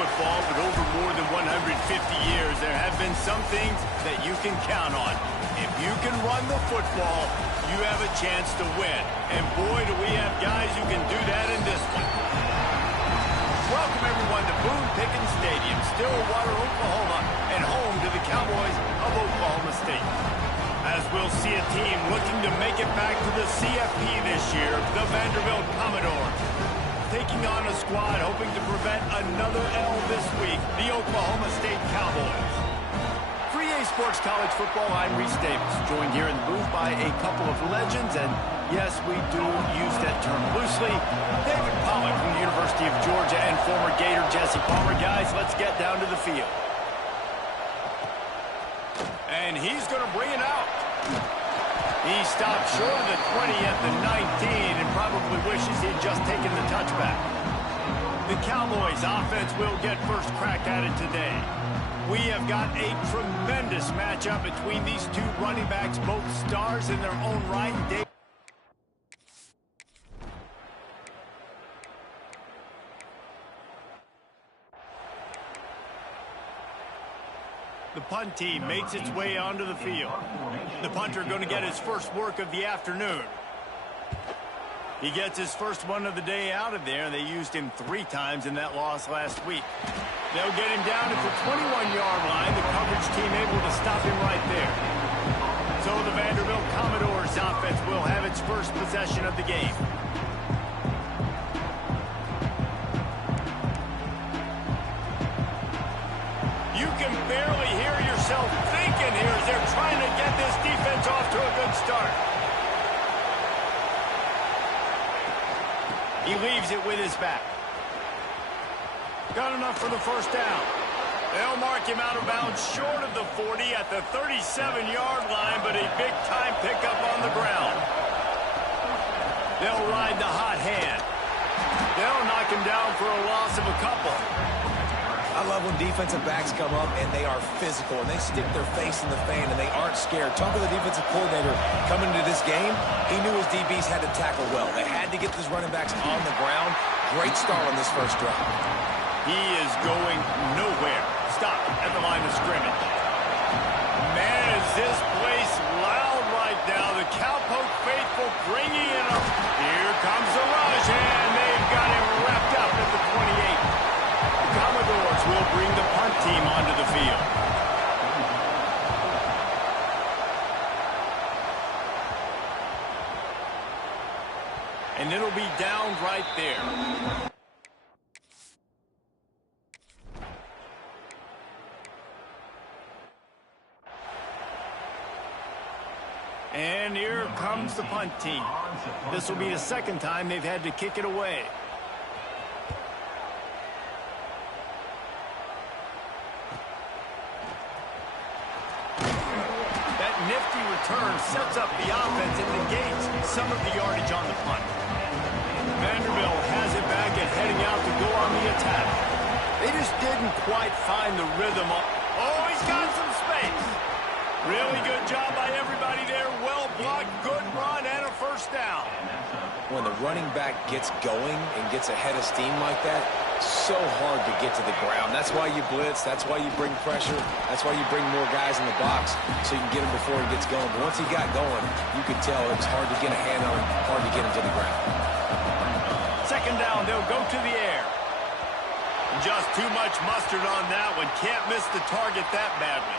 football, but over more than 150 years, there have been some things that you can count on. If you can run the football, you have a chance to win. And boy, do we have guys who can do that in this one. Welcome, everyone, to Boone Pickens Stadium, Stillwater, Oklahoma, and home to the Cowboys of Oklahoma State. As we'll see a team looking to make it back to the CFP this year, the Vanderbilt Commodores. Taking on a squad hoping to prevent another L this week, the Oklahoma State Cowboys. 3A Sports College Football, I'm Reese Davis, joined here in the booth by a couple of legends, and yes, we do use that term loosely. David Pollack from the University of Georgia and former Gator Jesse Palmer. Guys, let's get down to the field. And he's going to bring it out. He stopped short of the 20 at the 19 and probably wishes he'd just taken the touchback. The Cowboys offense will get first crack at it today. We have got a tremendous matchup between these two running backs, both stars in their own right. The punt team makes its way onto the field. The punter going to get his first work of the afternoon. He gets his first one of the day out of there. They used him 3 times in that loss last week. They'll get him down at the 21-yard line. The coverage team able to stop him right there. So the Vanderbilt Commodores offense will have its first possession of the game. You can barely hear yourself thinking here as they're trying to get this defense off to a good start. He leaves it with his back. Got enough for the first down. They'll mark him out of bounds short of the 40 at the 37-yard line, but a big-time pickup on the ground. They'll ride the hot hand. They'll knock him down for a loss of a couple. I love when defensive backs come up and they are physical and they stick their face in the fan and they aren't scared. Talk to the defensive coordinator coming into this game. He knew his DBs had to tackle well. They had to get these running backs on the ground. Great start on this first drive. He is going nowhere. Stop at the line of scrimmage. Man, is this place loud right now. The Cowpoke faithful bringing it up. Here comes the rush, and they've got him wrapped up at the 28. The Commodores will bring the punt team onto the field. And it'll be down right there. And here comes the punt team. This will be the second time they've had to kick it away. That nifty return sets up the offense and negates some of the yardage on the punt. Vanderbilt has it back and heading out to go on the attack. They just didn't quite find the rhythm. Oh, he's got some space. Really good job by everybody there. Well blocked, good run, and a first down. When the running back gets going and gets ahead of steam like that, so hard to get to the ground. That's why you blitz. That's why you bring pressure. That's why you bring more guys in the box so you can get him before he gets going. But once he got going, you could tell it was hard to get a hand on him, hard to get him to the ground. Second down, they'll go to the air. Just too much mustard on that one. Can't miss the target that badly.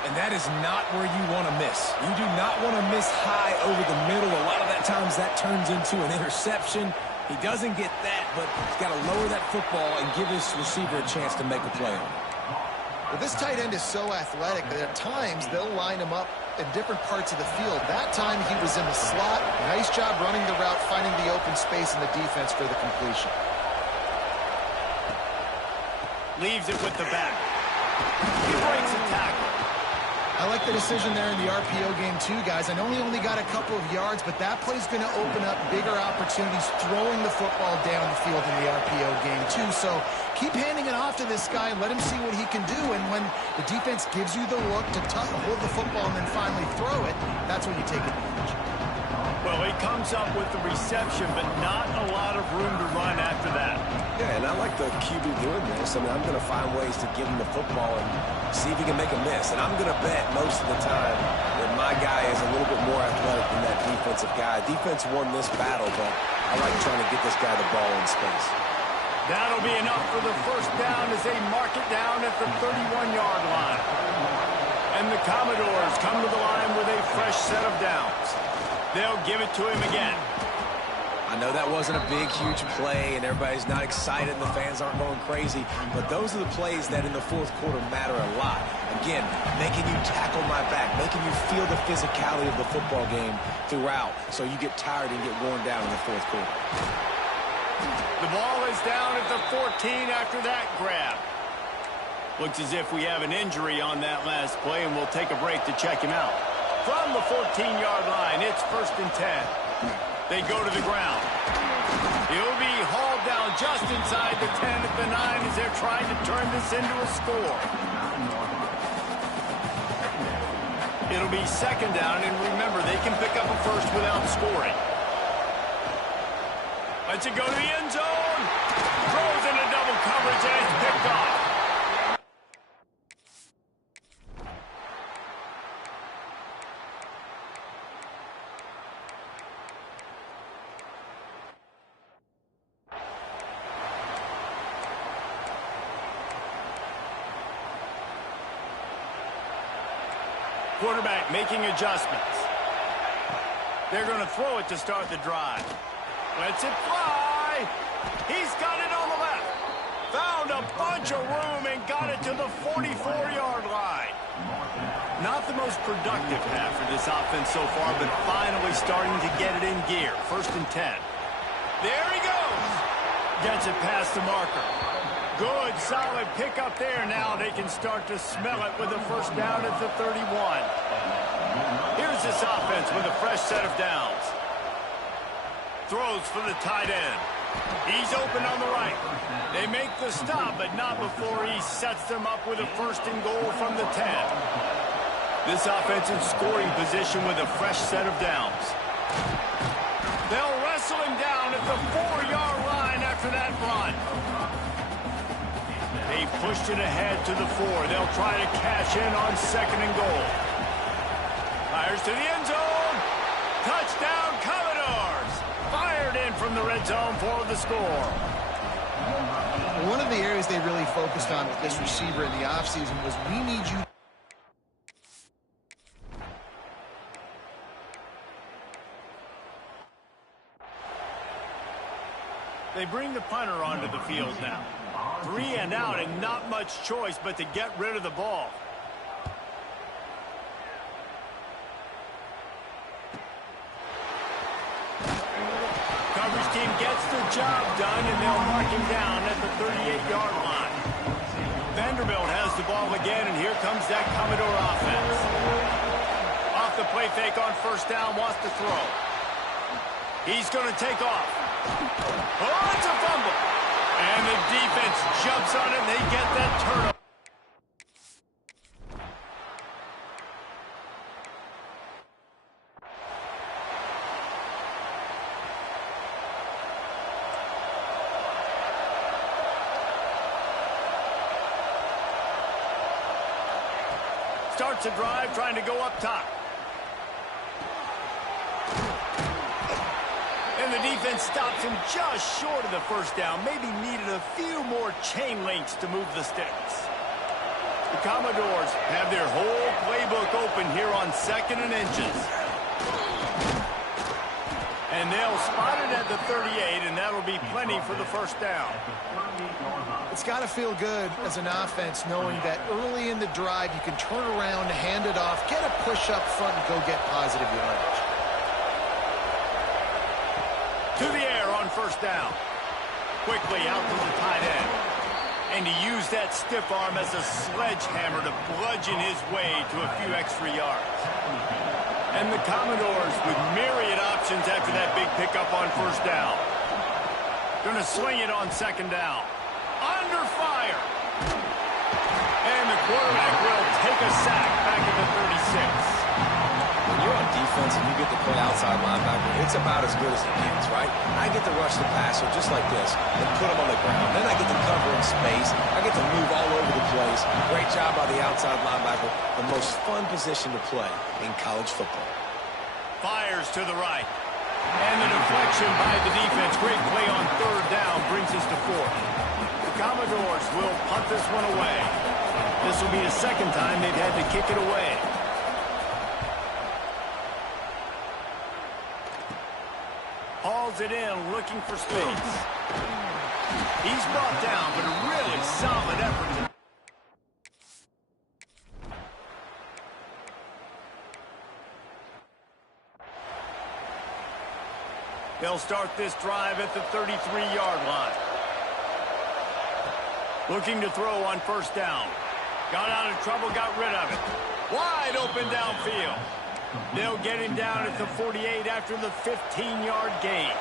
And that is not where you want to miss. You do not want to miss high over the middle. A lot of that times that turns into an interception. He doesn't get that, but he's got to lower that football and give his receiver a chance to make a play on it. Well, this tight end is so athletic that at times they'll line him up in different parts of the field. That time he was in the slot. Nice job running the route, finding the open space in the defense for the completion. Leaves it with the back. He breaks a tackle. I like the decision there in the RPO game too, guys. I know he only got a couple of yards, but that play's going to open up bigger opportunities throwing the football down the field in the RPO game too. So keep handing it off to this guy and let him see what he can do. And when the defense gives you the look to hold the football and then finally throw it, that's when you take advantage. Well, he comes up with the reception, but not a lot of room to run after that. Yeah, and I like the QB doing this. I mean, I'm going to find ways to give him the football and see if he can make a miss. And I'm going to bet most of the time that my guy is a little bit more athletic than that defensive guy. Defense won this battle, but I like trying to get this guy the ball in space. That'll be enough for the first down as they mark it down at the 31-yard line. And the Commodores come to the line with a fresh set of downs. They'll give it to him again. I know that wasn't a big, huge play, and everybody's not excited, and the fans aren't going crazy, but those are the plays that in the fourth quarter matter a lot. Again, making you tackle my back, making you feel the physicality of the football game throughout, so you get tired and get worn down in the fourth quarter. The ball is down at the 14 after that grab. Looks as if we have an injury on that last play, and we'll take a break to check him out. From the 14-yard line, it's 1st and 10. They go to the ground. He'll be hauled down just inside the 10 at the 9 as they're trying to turn this into a score. It'll be 2nd down, and remember, they can pick up a first without scoring. Lets it go to the end zone. Throws into double coverage, and it's picked off. Quarterback making adjustments. They're going to throw it to start the drive. Lets it fly. He's got it on the left. Found a bunch of room and got it to the 44-yard line. Not the most productive half for this offense so far, but finally starting to get it in gear. 1st and 10. There he goes. Gets it past the marker. Good, solid pickup there. Now they can start to smell it with a first down at the 31. Here's this offense with a fresh set of downs. Throws for the tight end. He's open on the right. They make the stop, but not before he sets them up with a 1st and goal from the 10. This offense in scoring position with a fresh set of downs. They'll wrestle him down at the 4-yard line after that run. They pushed it ahead to the 4. They'll try to cash in on 2nd and goal. Fires to the end zone. Touchdown, Commodores. Fired in from the red zone for the score. One of the areas they really focused on with this receiver in the offseason was we need you. They bring the punter onto the field now. 3 and out and not much choice but to get rid of the ball. Coverage team gets the job done and they'll mark him down at the 38-yard line. Vanderbilt has the ball again, and here comes that Commodore offense. Off the play fake on 1st down, wants to throw. He's going to take off. Oh, it's a fumble. And the defense jumps on it, and they get that turnover. Starts a drive, trying to go up top. And the defense stops him just short of the 1st down. Maybe needed a few more chain links to move the sticks. The Commodores have their whole playbook open here on 2nd and inches. And they'll spot it at the 38, and that'll be plenty for the 1st down. It's got to feel good as an offense knowing that early in the drive you can turn around, hand it off, get a push up front, and go get positive yardage. To the air on 1st down. Quickly out to the tight end. And to use that stiff arm as a sledgehammer to bludgeon his way to a few extra yards. And the Commodores with myriad options after that big pickup on 1st down. Going to sling it on 2nd down. Under fire. And the quarterback will take a sack back at the 36. When you're on defense, defense and you get to play outside linebacker, it's about as good as it gets, right? I get to rush the passer just like this and put him on the ground. Then I get to cover in space. I get to move all over the place. Great job by the outside linebacker. The most fun position to play in college football. Fires to the right. And the deflection by the defense. Great play on third down brings us to fourth. The Commodores will punt this one away. This will be the second time they've had to kick it away. Hauls it in, looking for space. He's brought down, but a really solid effort. They'll start this drive at the 33-yard line. Looking to throw on first down. Got out of trouble, got rid of it. Wide open downfield. They'll get him down at the 48 after the 15-yard gain.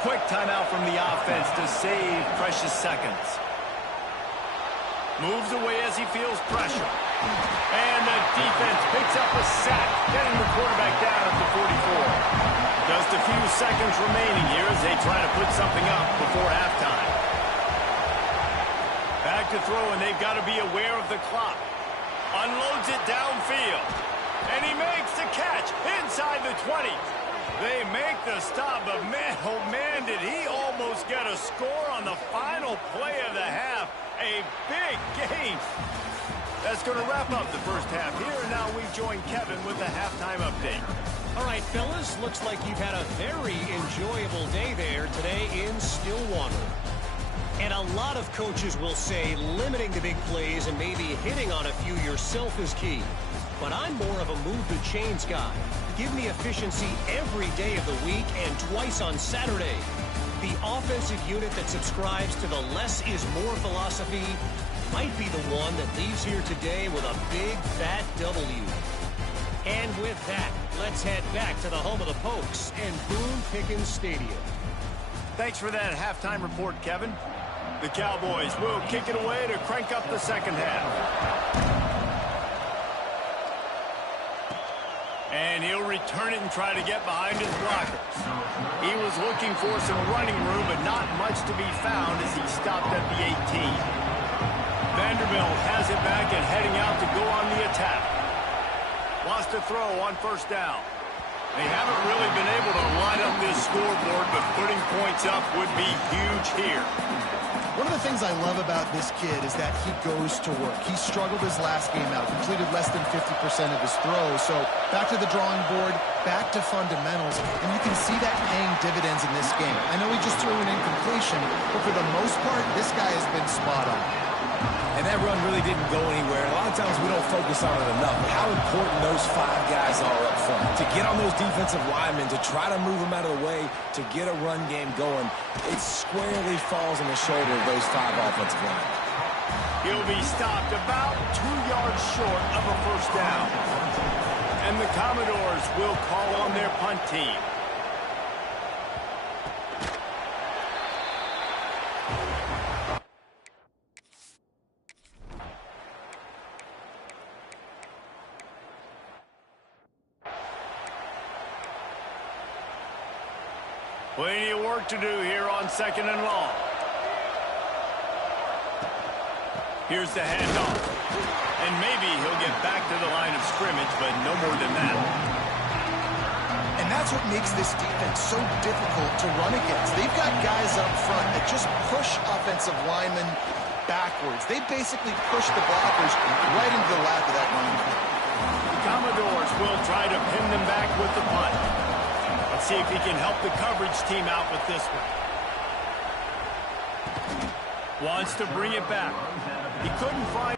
Quick timeout from the offense to save precious seconds. Moves away as he feels pressure. And the defense picks up a sack, getting the quarterback down at the 44. Just a few seconds remaining here as they try to put something up before halftime. Back to throw, and they've got to be aware of the clock. Unloads it downfield. And he makes the catch inside the 20. They make the stop, but man, oh man, did he almost get a score on the final play of the half. A big game. That's going to wrap up the first half here, and now we join Kevin with the halftime update. All right, fellas, looks like you've had a very enjoyable day there today in Stillwater. And a lot of coaches will say limiting the big plays and maybe hitting on a few yourself is key. But I'm more of a move the chains guy. Give me efficiency every day of the week and twice on Saturday. The offensive unit that subscribes to the less is more philosophy might be the one that leaves here today with a big fat W. And with that, let's head back to the home of the Pokes and Boone Pickens Stadium. Thanks for that halftime report, Kevin. The Cowboys will kick it away to crank up the second half. And he'll return it and try to get behind his blockers. He was looking for some running room, but not much to be found as he stopped at the 18. Vanderbilt has it back and heading out to go on the attack. Wants to throw on first down. They haven't really been able to line up this scoreboard, but putting points up would be huge here. One of the things I love about this kid is that he goes to work. He struggled his last game out, completed less than 50% of his throws. So back to the drawing board, back to fundamentals, and you can see that paying dividends in this game. I know he just threw an incompletion, but for the most part, this guy has been spot on. And that run really didn't go anywhere. A lot of times we don't focus on it enough. But how important those five guys are up front. To get on those defensive linemen, to try to move them out of the way, to get a run game going, it squarely falls on the shoulder of those five offensive linemen. He'll be stopped about 2 yards short of a first down. And the Commodores will call on their punt team. Plenty of work to do here on second and long. Here's the handoff. And maybe he'll get back to the line of scrimmage, but no more than that. And that's what makes this defense so difficult to run against. They've got guys up front that just push offensive linemen backwards. They basically push the blockers right into the lap of that running back. The Commodores will try to pin them back with the punt. Let's see if he can help the coverage team out with this one. Wants to bring it back. He couldn't find...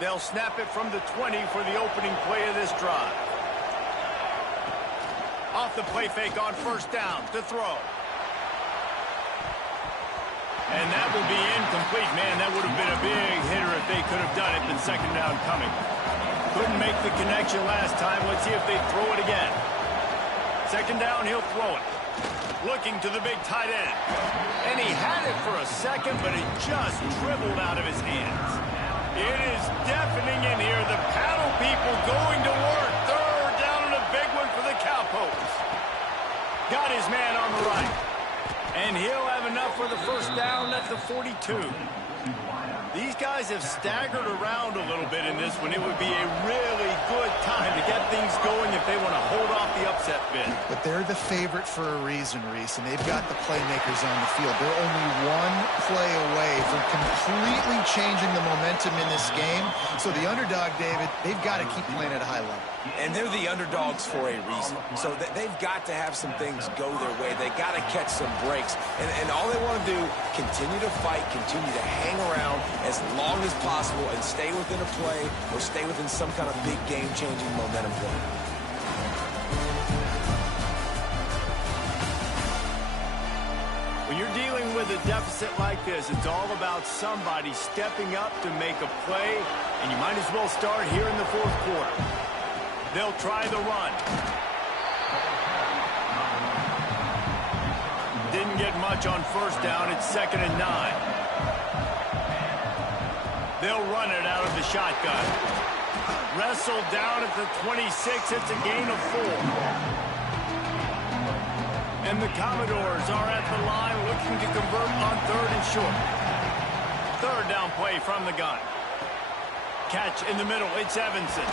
They'll snap it from the 20 for the opening play of this drive. Off the play fake on first down to throw. And that will be incomplete. Man, that would have been a big hitter if they could have done it, but second down coming. Couldn't make the connection last time. Let's see if they throw it again. second down, he'll throw it. Looking to the big tight end. And he had it for a second, but it just dribbled out of his hands. It is deafening in here. The paddle people going to work. Third down and a big one for the Cowpokes. Got his man on the right. And he'll have enough for the first down at the 42. These guys have staggered around a little bit in this one. It would be a really good time to get things going if they want to hold off the upset bid. But they're the favorite for a reason, Reese, and they've got the playmakers on the field. They're only one play away from completely changing the momentum in this game. So the underdog, David, they've got to keep playing at a high level. And they're the underdogs for a reason. So they've got to have some things go their way. They got to catch some breaks. And all they want to do, continue to fight, continue to hang around as long as possible and stay within a play or stay within some kind of big game-changing momentum play. When you're dealing with a deficit like this, it's all about somebody stepping up to make a play, and you might as well start here in the fourth quarter. They'll try the run. Didn't get much on first down. It's 2nd and 9. They'll run it out of the shotgun. Wrestled down at the 26. It's a gain of 4. And the Commodores are at the line looking to convert on 3rd and short. Third down play from the gun. Catch in the middle. It's Evanson.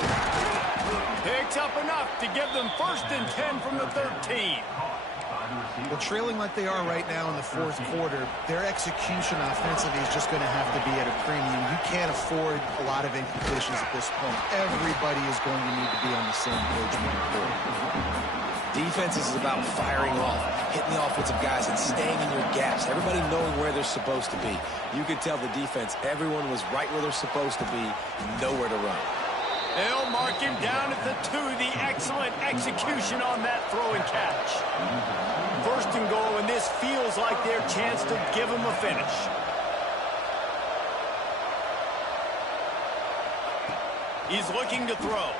Picks up enough to give them 1st and 10 from the 13. Well, trailing like they are right now in the fourth quarter, their execution offensively is just going to have to be at a premium. You can't afford a lot of incompletions at this point. Everybody is going to need to be on the same page moving forward. Defense is about firing off, hitting the offensive guys, and staying in your gaps. Everybody knowing where they're supposed to be. You could tell the defense, everyone was right where they're supposed to be, nowhere to run. They'll mark him down at the 2. The excellent execution on that throw and catch. 1st and goal, and this feels like their chance to give them a finish. He's looking to throw.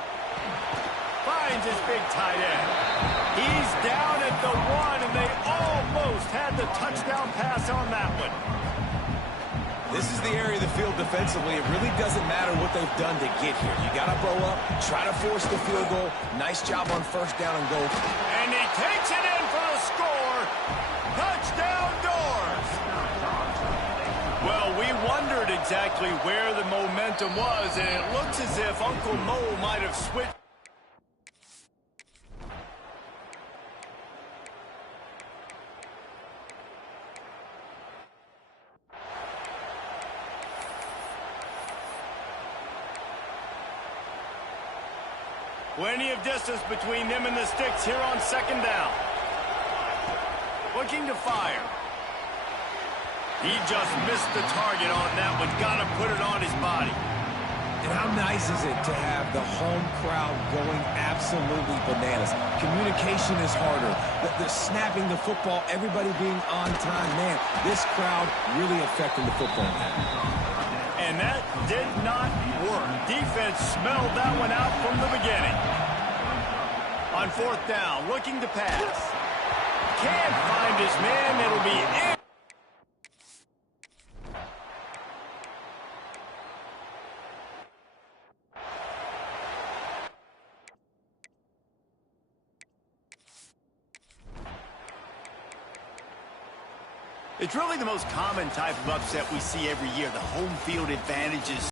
Finds his big tight end. He's down at the 1, and they almost had the touchdown pass on that one. This is the area of the field defensively. It really doesn't matter what they've done to get here. You got to bow up, try to force the field goal. Nice job on first down and goal. And he takes it in for the score. Touchdown Doors. Well, we wondered exactly where the momentum was, and it looks as if Uncle Mo might have switched. Plenty of distance between them and the sticks here on 2nd down. Looking to fire. He just missed the target on that one. Got to put it on his body. And how nice is it to have the home crowd going absolutely bananas? Communication is harder. The snapping the football, everybody being on time. Man, this crowd really affecting the football game. And that did not work. Defense smelled that one out from the beginning. On 4th down, looking to pass. Can't find his man. It'll be in. It's really the most common type of upset we see every year. The home field advantage is